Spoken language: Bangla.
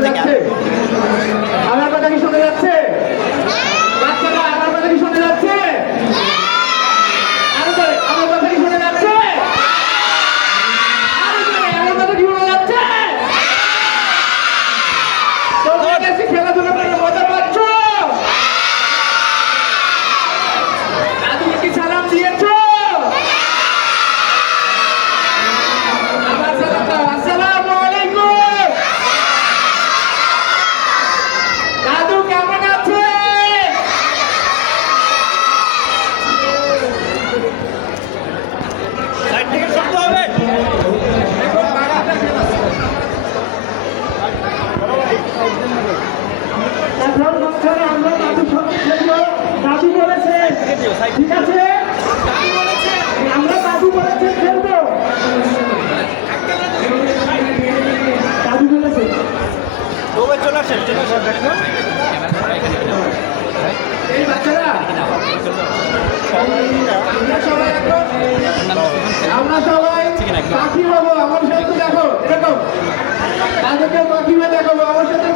শোনা যাচ্ছে? আমার কথা কি শোনা যাচ্ছে? বাচ্চারা আমার কথা কি শোনা যাচ্ছে? আরো করে আমার কথা কি শোনা যাচ্ছে? আরো করে আমার কথা কি শোনা যাচ্ছে? তোমরা কাছে খেলাধুলা করে মজা পাচ্ছ? দাদুকে কি সালাম দিয়েছো? আমার সালাম দাও। আসসালামু আলাইকুম। দাদু কেমন আছে? এখন বছরে আমরা দাদুর সঙ্গে খেলবো। দাদু বলেছে, ঠিক আছে? আমরা দাদু বলেছে খেলবো। দাদু বলেছে এই বাচ্চারা আমরা সবাই পাখি হবো। আমার সাথে দেখো এরকম দাদুকে পাখি হয়ে দেখাবো। আমার সাথে